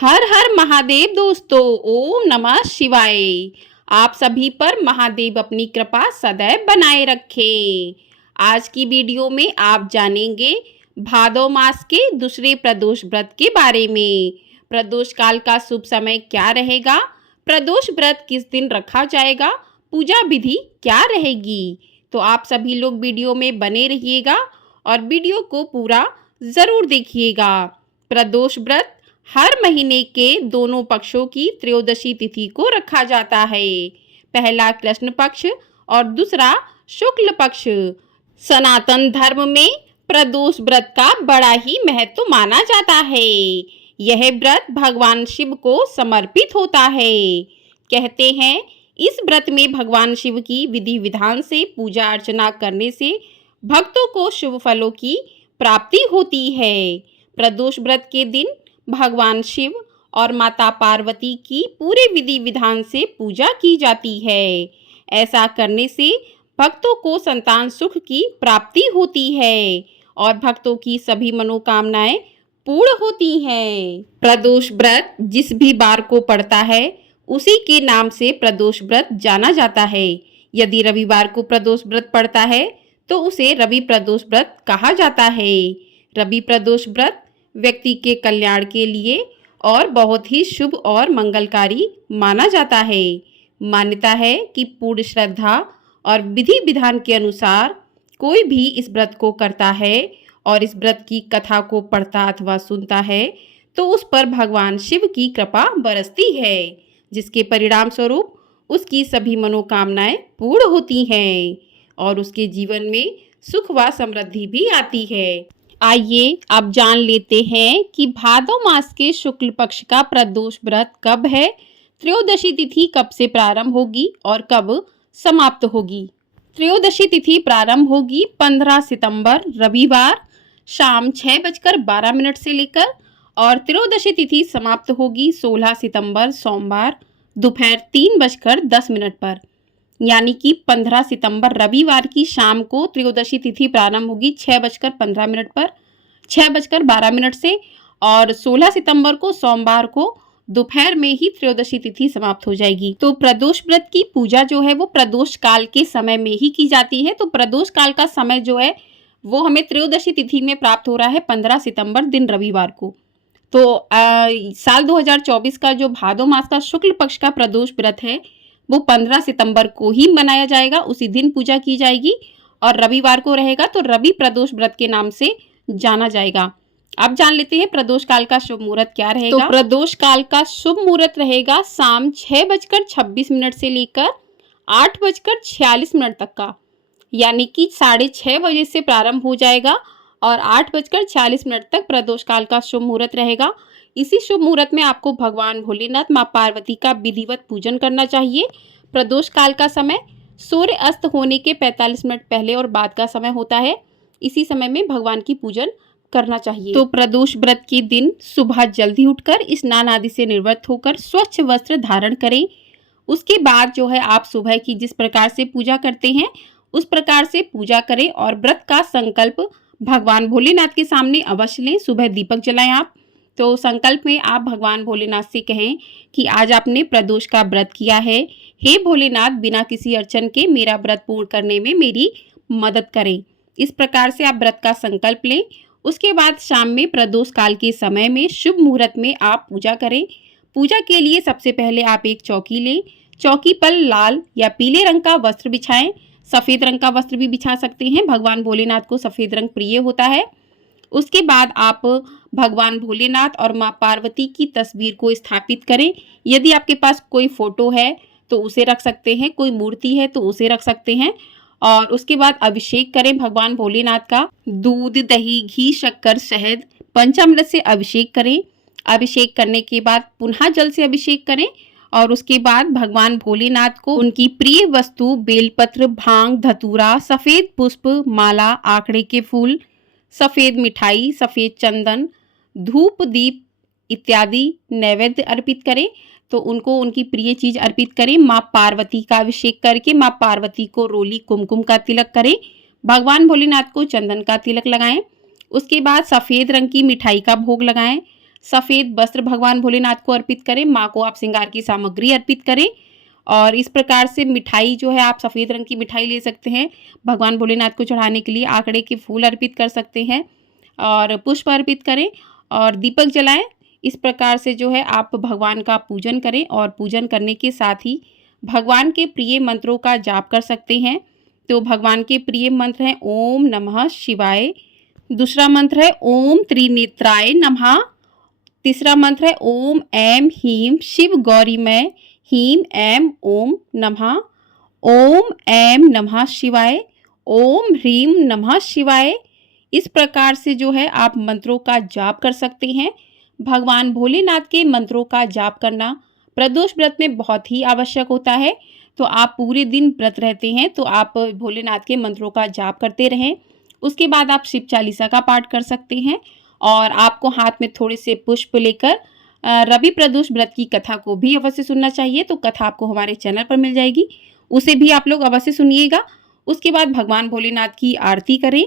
हर हर महादेव दोस्तों, ओम नमः शिवाय। आप सभी पर महादेव अपनी कृपा सदैव बनाए रखें। आज की वीडियो में आप जानेंगे भादो मास के दूसरे प्रदोष व्रत के बारे में। प्रदोष काल का शुभ समय क्या रहेगा, प्रदोष व्रत किस दिन रखा जाएगा, पूजा विधि क्या रहेगी। तो आप सभी लोग वीडियो में बने रहिएगा और वीडियो को पूरा ज़रूर देखिएगा। प्रदोष व्रत हर महीने के दोनों पक्षों की त्रयोदशी तिथि को रखा जाता है। पहला कृष्ण पक्ष और दूसरा शुक्ल पक्ष। सनातन धर्म में प्रदोष व्रत का बड़ा ही महत्व माना जाता है। यह व्रत भगवान शिव को समर्पित होता है। कहते हैं इस व्रत में भगवान शिव की विधि विधान से पूजा अर्चना करने से भक्तों को शुभ फलों की प्राप्ति होती है। प्रदोष व्रत के दिन भगवान शिव और माता पार्वती की पूरे विधि विधान से पूजा की जाती है। ऐसा करने से भक्तों को संतान सुख की प्राप्ति होती है और भक्तों की सभी मनोकामनाएं पूर्ण होती हैं। प्रदोष व्रत जिस भी बार को पड़ता है उसी के नाम से प्रदोष व्रत जाना जाता है। यदि रविवार को प्रदोष व्रत पड़ता है तो उसे रवि प्रदोष व्रत कहा जाता है। रवि प्रदोष व्रत व्यक्ति के कल्याण के लिए और बहुत ही शुभ और मंगलकारी माना जाता है। मान्यता है कि पूर्ण श्रद्धा और विधि विधान के अनुसार कोई भी इस व्रत को करता है और इस व्रत की कथा को पढ़ता अथवा सुनता है तो उस पर भगवान शिव की कृपा बरसती है, जिसके परिणाम स्वरूप उसकी सभी मनोकामनाएं पूर्ण होती हैं और उसके जीवन में सुख व समृद्धि भी आती है। आइए अब जान लेते हैं कि भादो मास के शुक्ल पक्ष का प्रदोष व्रत कब है, त्रयोदशी तिथि कब से प्रारंभ होगी और कब समाप्त होगी। त्रयोदशी तिथि प्रारंभ होगी 15 सितंबर रविवार शाम 6:12 से लेकर और त्रयोदशी तिथि समाप्त होगी 16 सितंबर सोमवार दोपहर 3:10 पर। यानी कि 15 सितंबर रविवार की शाम को त्रयोदशी तिथि प्रारंभ होगी 6:15 पर 6:12 से और 16 सितंबर को सोमवार को दोपहर में ही त्रयोदशी तिथि समाप्त हो जाएगी। तो प्रदोष व्रत की पूजा जो है वो प्रदोष काल के समय में ही की जाती है। तो प्रदोष काल का समय जो है वो हमें त्रयोदशी तिथि में प्राप्त हो रहा है 15 सितंबर दिन रविवार को। तो साल 2024 का जो भादो मास का शुक्ल पक्ष का प्रदोष व्रत है वो 15 सितंबर को ही मनाया जाएगा, उसी दिन पूजा की जाएगी और रविवार को रहेगा तो रवि प्रदोष व्रत के नाम से जाना जाएगा। अब जान लेते हैं प्रदोष काल का शुभ मुहूर्त क्या रहेगा। तो प्रदोष काल का शुभ मुहूर्त रहेगा शाम 6:26 से लेकर 8:46 तक का, यानी कि 6:30 बजे से प्रारंभ हो जाएगा और 8:46 तक प्रदोष काल का शुभ मुहूर्त रहेगा। इसी शुभ मुहूर्त में आपको भगवान भोलेनाथ माँ पार्वती का विधिवत पूजन करना चाहिए। प्रदोष काल का समय सूर्य अस्त होने के 45 मिनट पहले और बाद का समय होता है। इसी समय में भगवान की पूजन करना चाहिए। तो प्रदोष व्रत के दिन सुबह जल्दी उठकर स्नान आदि से निवृत्त होकर स्वच्छ वस्त्र धारण करें। उसके बाद जो है आप सुबह की जिस प्रकार से पूजा करते हैं उस प्रकार से पूजा करें और व्रत का संकल्प भगवान भोलेनाथ के सामने अवश्य लें। सुबह दीपक जलाएं आप। तो संकल्प में आप भगवान भोलेनाथ से कहें कि आज आपने प्रदोष का व्रत किया है, हे भोलेनाथ बिना किसी अड़चन के मेरा व्रत पूर्ण करने में मेरी मदद करें। इस प्रकार से आप व्रत का संकल्प लें। उसके बाद शाम में प्रदोष काल के समय में शुभ मुहूर्त में आप पूजा करें। पूजा के लिए सबसे पहले आप एक चौकी लें। चौकी पर लाल या पीले रंग का वस्त्र बिछाएं। सफ़ेद रंग का वस्त्र भी बिछा सकते हैं, भगवान भोलेनाथ को सफ़ेद रंग प्रिय होता है। उसके बाद आप भगवान भोलेनाथ और माँ पार्वती की तस्वीर को स्थापित करें। यदि आपके पास कोई फोटो है तो उसे रख सकते हैं, कोई मूर्ति है तो उसे रख सकते हैं। और उसके बाद अभिषेक करें भगवान भोलेनाथ का। दूध, दही, घी, शक्कर, शहद, पंचामृत से अभिषेक करें। अभिषेक करने के बाद पुनः जल से अभिषेक करें और उसके बाद भगवान भोलेनाथ को उनकी प्रिय वस्तु बेलपत्र, भांग, धतूरा, सफ़ेद पुष्प, माला, आंकड़े के फूल, सफ़ेद मिठाई, सफ़ेद चंदन, धूप, दीप इत्यादि नैवेद्य अर्पित करें। तो उनको उनकी प्रिय चीज अर्पित करें। माँ पार्वती का अभिषेक करके माँ पार्वती को रोली कुमकुम का तिलक करें। भगवान भोलेनाथ को चंदन का तिलक लगाएं। उसके बाद सफ़ेद रंग की मिठाई का भोग लगाएं। सफ़ेद वस्त्र भगवान भोलेनाथ को अर्पित करें। माँ को आप श्रृंगार की सामग्री अर्पित करें और इस प्रकार से मिठाई जो है, आप सफ़ेद रंग की मिठाई ले सकते हैं। भगवान भोलेनाथ को चढ़ाने के लिए आंकड़े के फूल अर्पित कर सकते हैं और पुष्प अर्पित करें और दीपक जलाएं। इस प्रकार से जो है आप भगवान का पूजन करें और पूजन करने के साथ ही भगवान के प्रिय मंत्रों का जाप कर सकते हैं। तो भगवान के प्रिय मंत्र हैं ओम नमः शिवाय, दूसरा मंत्र है ओम त्रिनेत्राय नमः, तीसरा मंत्र है ओम ऐं ह्रीं शिव गौरीमय ह्रीं ऐं ओम नमः, ओम ऐं नमः शिवाय, ओम ह्रीं नमः शिवाय। इस प्रकार से जो है आप मंत्रों का जाप कर सकते हैं। भगवान भोलेनाथ के मंत्रों का जाप करना प्रदोष व्रत में बहुत ही आवश्यक होता है। तो आप पूरे दिन व्रत रहते हैं तो आप भोलेनाथ के मंत्रों का जाप करते रहें। उसके बाद आप शिव चालीसा का पाठ कर सकते हैं और आपको हाथ में थोड़े से पुष्प लेकर रवि प्रदोष व्रत की कथा को भी अवश्य सुनना चाहिए। तो कथा आपको हमारे चैनल पर मिल जाएगी, उसे भी आप लोग अवश्य सुनिएगा। उसके बाद भगवान भोलेनाथ की आरती करें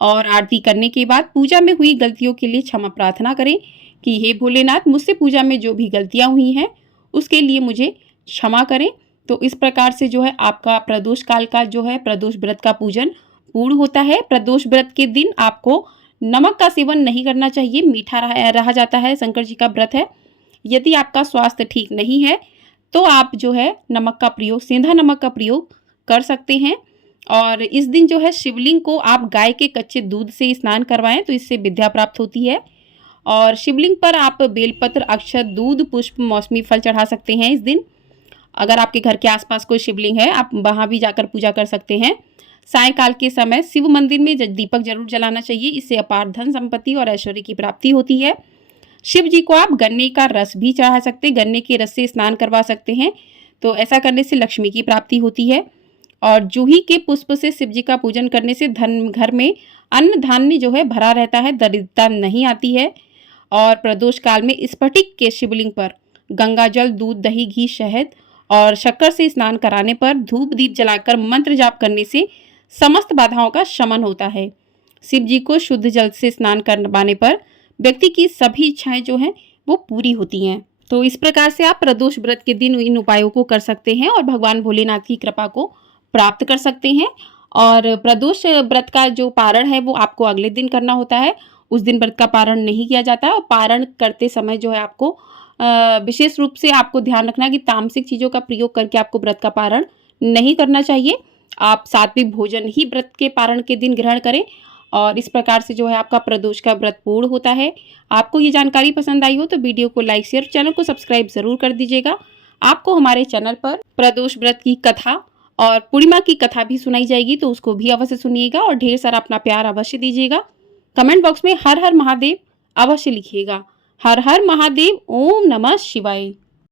और आरती करने के बाद पूजा में हुई गलतियों के लिए क्षमा प्रार्थना करें कि हे भोलेनाथ, मुझसे पूजा में जो भी गलतियां हुई हैं उसके लिए मुझे क्षमा करें। तो इस प्रकार से जो है आपका प्रदोष काल का जो है प्रदोष व्रत का पूजन पूर्ण होता है। प्रदोष व्रत के दिन आपको नमक का सेवन नहीं करना चाहिए, मीठा रहा जाता है, शंकर जी का व्रत है। यदि आपका स्वास्थ्य ठीक नहीं है तो आप जो है नमक का प्रयोग, सेंधा नमक का प्रयोग कर सकते हैं। और इस दिन जो है शिवलिंग को आप गाय के कच्चे दूध से स्नान करवाएं तो इससे विद्या प्राप्त होती है। और शिवलिंग पर आप बेलपत्र, अक्षत, दूध, पुष्प, मौसमी फल चढ़ा सकते हैं इस दिन। अगर आपके घर के आसपास कोई शिवलिंग है आप वहाँ भी जाकर पूजा कर सकते हैं। सायंकाल के समय शिव मंदिर में दीपक जरूर जलाना चाहिए, इससे अपार धन संपत्ति और ऐश्वर्य की प्राप्ति होती है। शिव जी को आप गन्ने का रस भी चढ़ा सकते हैं, गन्ने के रस से स्नान करवा सकते हैं। तो ऐसा करने से लक्ष्मी की प्राप्ति होती है। और जूही के पुष्प से शिव जी का पूजन करने से धन, घर में अन्न धान्य जो है भरा रहता है, दरिद्रता नहीं आती है। और प्रदोष काल में स्फटिक के शिवलिंग पर गंगा जल, दूध, दही, घी, शहद और शक्कर से स्नान कराने पर धूप दीप जलाकर मंत्र जाप करने से समस्त बाधाओं का शमन होता है। शिव जी को शुद्ध जल से स्नान करवाने पर व्यक्ति की सभी इच्छाएं जो हैं वो पूरी होती हैं। तो इस प्रकार से आप प्रदोष व्रत के दिन इन उपायों को कर सकते हैं और भगवान भोलेनाथ की कृपा को प्राप्त कर सकते हैं। और प्रदोष व्रत का जो पारण है वो आपको अगले दिन करना होता है, उस दिन व्रत का पारण नहीं किया जाता है। और पारण करते समय जो है आपको विशेष रूप से आपको ध्यान रखना कि तामसिक चीज़ों का प्रयोग करके आपको व्रत का पारण नहीं करना चाहिए। आप सात्विक भोजन ही व्रत के पारण के दिन ग्रहण करें और इस प्रकार से जो है आपका प्रदोष का व्रत पूर्ण होता है। आपको ये जानकारी पसंद आई हो तो वीडियो को लाइक, शेयर, चैनल को सब्सक्राइब जरूर कर दीजिएगा। आपको हमारे चैनल पर प्रदोष व्रत की कथा और पूर्णिमा की कथा भी सुनाई जाएगी, तो उसको भी अवश्य सुनिएगा और ढेर सारा अपना प्यार अवश्य दीजिएगा। कमेंट बॉक्स में हर हर महादेव अवश्य लिखिएगा। हर हर महादेव। ओम नमः शिवाय।